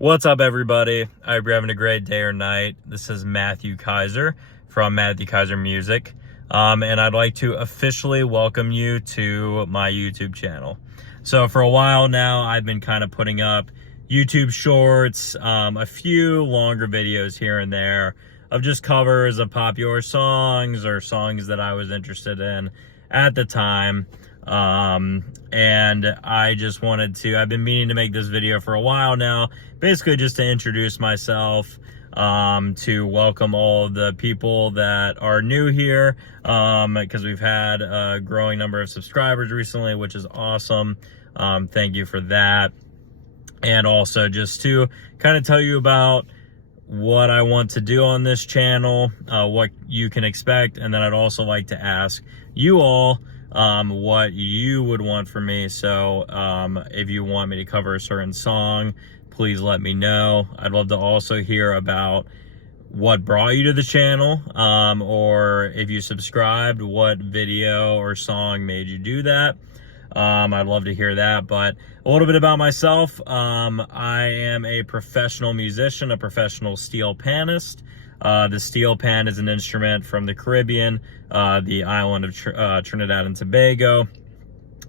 What's up, everybody? I hope you're having a great day or night. This is Matthew Kaiser from MatthewKiserMusic, and I'd like to officially welcome you to my YouTube channel. So for a while now, I've been kind of putting up YouTube shorts, a few longer videos here and there of just covers of popular songs or songs that I was interested in at the time. And I just wanted to, I've been meaning to make this video for a while now, basically just to introduce myself, to welcome all of the people that are new here, because we've had a growing number of subscribers recently, which is awesome. Thank you for that. And also just to kind of tell you about what I want to do on this channel, what you can expect, and then I'd also like to ask you all what you would want from me. So if you want me to cover a certain song, please let me know. I'd love to also hear about what brought you to the channel, or if you subscribed, what video or song made you do that. I'd love to hear that. But a little bit about myself. I am a professional musician, a professional steel panist. The steel pan is an instrument from the Caribbean, the island of Trinidad and Tobago.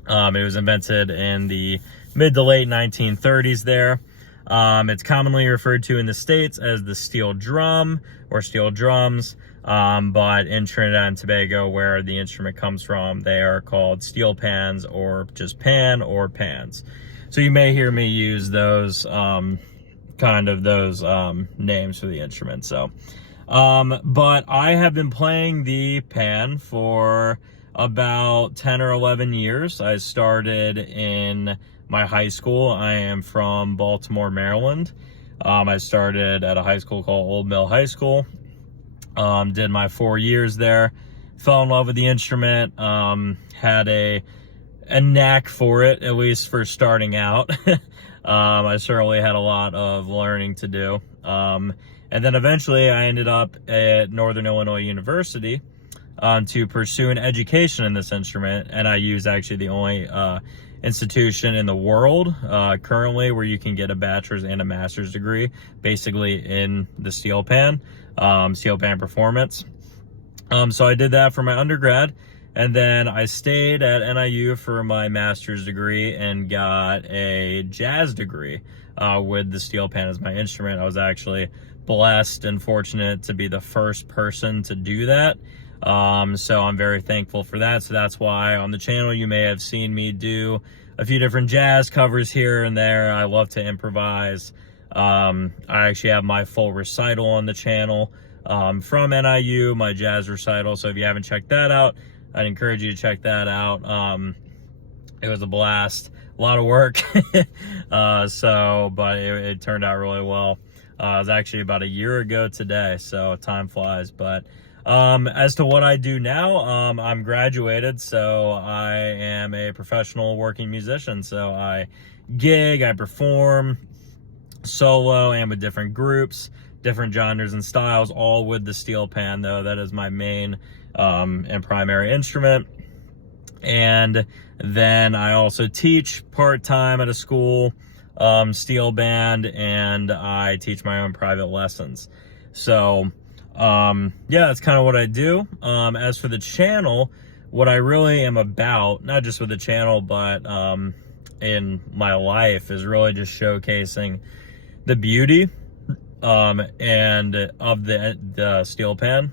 It was invented in the mid to late 1930s there. It's commonly referred to in the States as the steel drum or steel drums, but in Trinidad and Tobago, where the instrument comes from, they are called steel pans or just pan or pans. So you may hear me use those names for the instrument. So but I have been playing the pan for about 10 or 11 years. I started in my high school. I am from Baltimore, Maryland. I started at a high school called Old Mill High School. Did my 4 years there, fell in love with the instrument, had a knack for it, at least for starting out. I certainly had a lot of learning to do. And then eventually I ended up at Northern Illinois University to pursue an education in this instrument. And I use actually the only institution in the world currently where you can get a bachelor's and a master's degree, basically in the steel pan performance. So I did that for my undergrad, and then I stayed at NIU for my master's degree and got a jazz degree with the steel pan as my instrument. I was actually blessed and fortunate to be the first person to do that. So I'm very thankful for that. So that's why on the channel you may have seen me do a few different jazz covers here and there. I love to improvise. I actually have my full recital on the channel from NIU, my jazz recital. So if you haven't checked that out, I'd encourage you to check that out. It was a blast, a lot of work. But it turned out really well. It was actually about a year ago today, so time flies. But as to what I do now, I'm graduated, so I am a professional working musician. So I gig, I perform solo and with different groups, different genres and styles, all with the steel pan, though. That is my main and primary instrument. And then I also teach part-time at a school, steel band, and I teach my own private lessons. So yeah, that's kind of what I do. As for the channel, what I really am about, not just with the channel, but in my life, is really just showcasing the beauty and of the steel pan.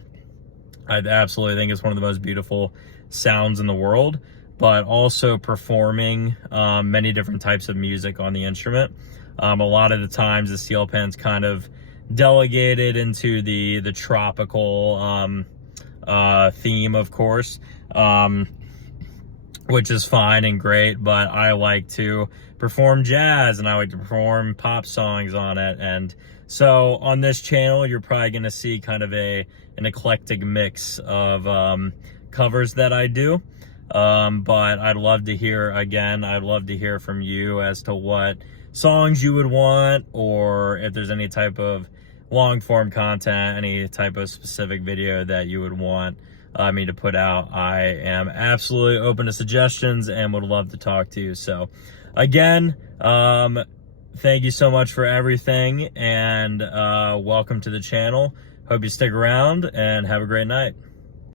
I absolutely think it's one of the most beautiful sounds in the world, but also performing many different types of music on the instrument. A lot of the times the steel pan's kind of delegated into the tropical theme, of course, which is fine and great, but I like to perform jazz and I like to perform pop songs on it. And so on this channel, you're probably going to see kind of an eclectic mix of covers that I do. But I'd love to hear from you as to what songs you would want, or if there's any type of long form content, any type of specific video that you would want me to put out. I am absolutely open to suggestions and would love to talk to you. So again, thank you so much for everything, and welcome to the channel. Hope you stick around and have a great night.